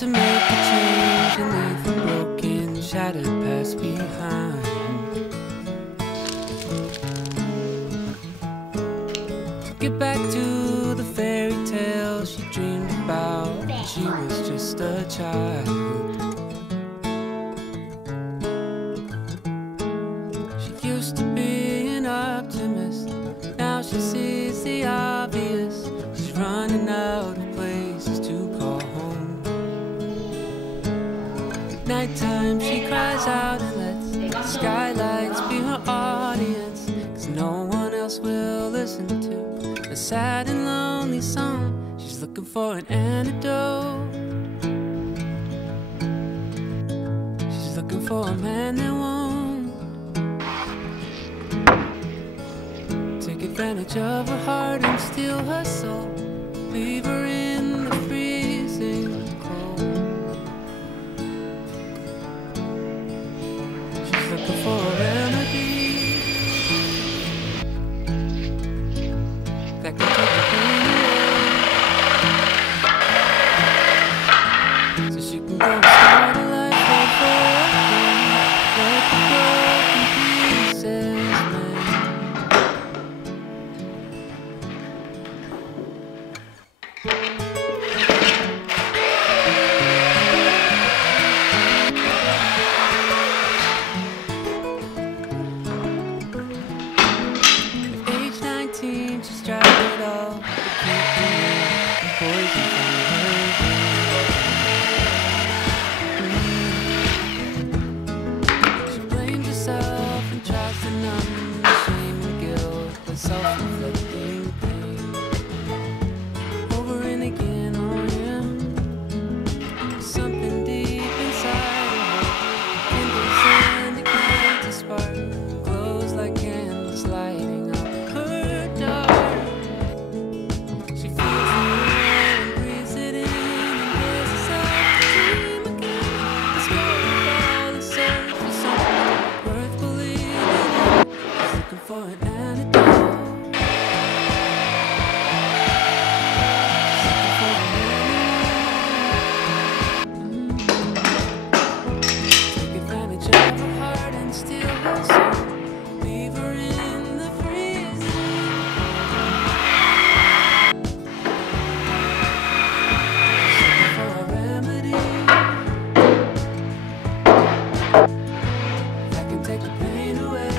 to make a change and leave a broken, shattered past behind. To get back to the fairy tale she dreamed about when she was just a child. She used to be an optimist, now she sees the obvious. She's running out of places to call home. At nighttime she cries out and lets the skylights be her audience, 'cause no one else will listen to a sad and lonely song. She's looking for an antidote. She's looking for a man that won't take advantage of her heart and steal her soul. Leave her in the freezing cold. She's looking for a remedy that can take the pain away, so she can go and start a life over again. Let the broken pieces mend. At age 19, she's tried it all, but can't believe the poison from her veins. She blames herself and tries to numb the shame and guilt with self-inflicting pain. Over and again, oh yeah, something deep inside of her kindles and ignites a spark, glows like candles lighting up her dark. She feels the air and breathes it in and dares herself to dream again. Let's go all the search for something worth believing in. She's looking for an antidote. She's looking for a man. Take advantage of her heart and steal her soul. Leave her in the freezing. She's looking for a remedy that can take the pain away.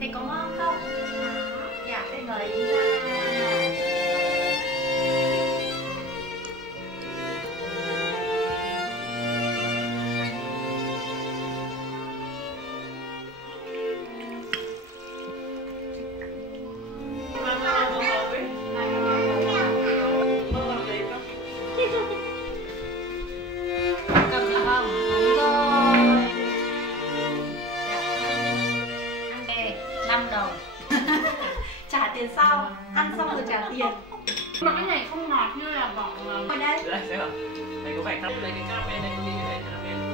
Thì có ngon không? Dạ, thế mời đi ra. Cầm được không? Đúng rồi. Ăn về 5 đồng. Trả tiền sau. Ăn xong rồi trả tiền. Mà cái này không ngọt như là vỏ. Ở đây. Đây xem nào. Đây có phải thắp đây cái caramel đây có đi cái này caramel.